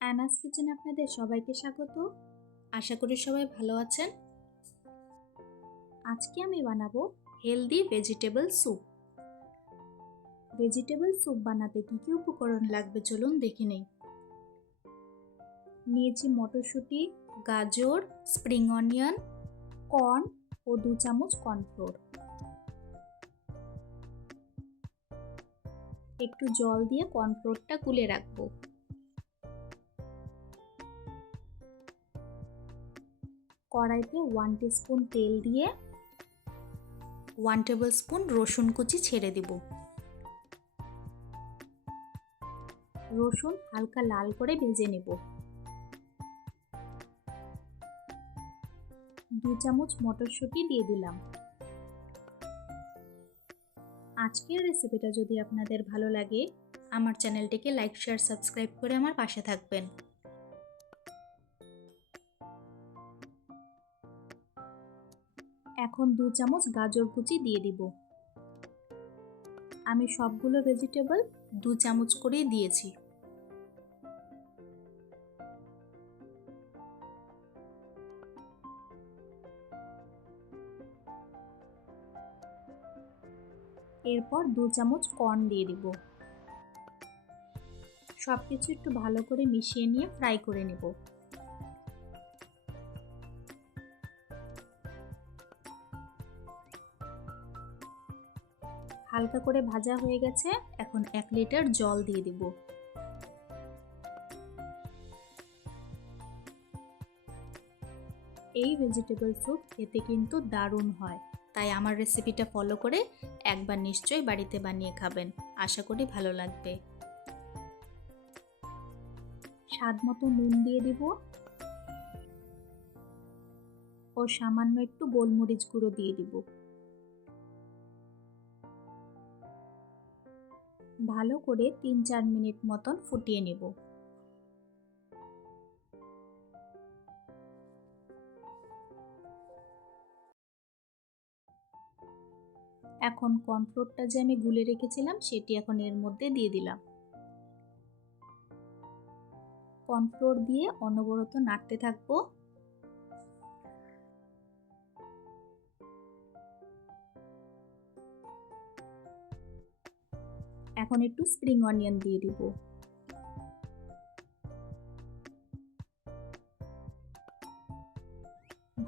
অ্যানাস কিচেনে আপনাদের সবাইকে স্বাগত। আশা করি সবাই ভালো আছেন। আজকে আমি বানাবো healthy vegetable soup. Vegetable soup বানাতে কী কী উপকরণ লাগবে চলুন দেখে নেই। নিয়েছি মটরশুঁটি, গাজর, স্প্রিং অনিয়ন, কর্ন ও 2 চামচ কর্নফ্লোর। একটু জল দিয়ে কর্নফ্লোরটা গুলে রাখবো। কড়াইতে 1 টিস্পুন তেল দিয়ে 1 টেবিল স্পুন রসুন কুচি ছেড়ে দিব। রসুন হালকা লাল করে ভেজে নেব। 2 চামচ মটরশুঁটি দিয়ে দিলাম। আজকের রেসিপিটা যদি আপনাদের ভালো লাগে আমার চ্যানেলটিকে লাইক, শেয়ার, সাবস্ক্রাইব করে আমার পাশে থাকবেন। এখন 2 চামচ গাজর কুচি দিয়ে দিব। আমি সবগুলো ভেজিটেবল 2 চামচ করেই দিয়েছি। এরপর 2 চামচ কর্ন দিয়ে দিব। সবকিছু একটু ভালো করে মিশিয়ে নিয়ে ফ্রাই করে নেব। হালকা করে ভাজা হয়ে গেছে, এখন 1 লিটার জল দিয়ে দিব। এই ভেজিটেবল স্যুপ খেতে কিন্তু দারুণ হয়, তাই আমার রেসিপিটা ফলো করে একবার নিশ্চয়ই বাড়িতে বানিয়ে খাবেন। আশা করি ভালো লাগবে। স্বাদ মতো নুন দিয়ে দিব ও সামান্য একটু গোলমরিচ গুঁড়ো দিয়ে দিব। ভালো করে 3-4 মিনিট মতন ফুটিয়ে নেব। এখন কর্নফ্লোরটা যে আমি গুলে রেখেছিলাম সেটি এখন এর মধ্যে দিয়ে দিলাম। কর্নফ্লোর দিয়ে অনবরত নাড়তে থাকবো। এখন একটু স্প্রিং অনিয়ন দিয়ে দিব।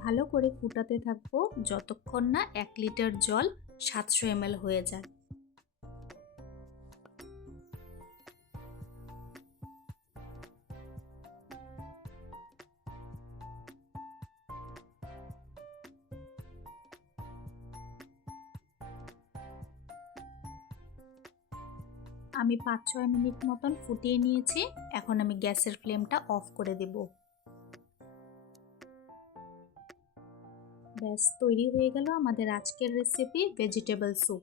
ভালো করে ফুটাতে থাকবো যতক্ষণ না 1 লিটার জল 700 ml হয়ে যায়। আমি 5-6 মিনিট মতন ফুটিয়ে নিয়েছি। এখন আমি গ্যাসের ফ্লেমটা অফ করে দেব। ব্যাস তৈরি হয়ে গেল আমাদের আজকের রেসিপি ভেজিটেবল স্যুপ।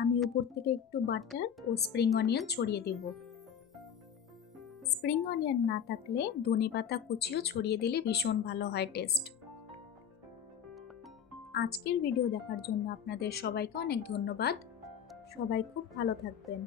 আমি উপর থেকে একটু বাটার ও স্প্রিং অনিয়ন ছড়িয়ে দেব। স্প্রিং অনিয়ন না থাকলে ধনেপাতা কুচিও ছড়িয়ে দিলে ভীষণ ভালো হয় টেস্ট। আজকের ভিডিও দেখার জন্য আপনাদের সবাইকে অনেক ধন্যবাদ। সবাই খুব ভালো থাকবেন।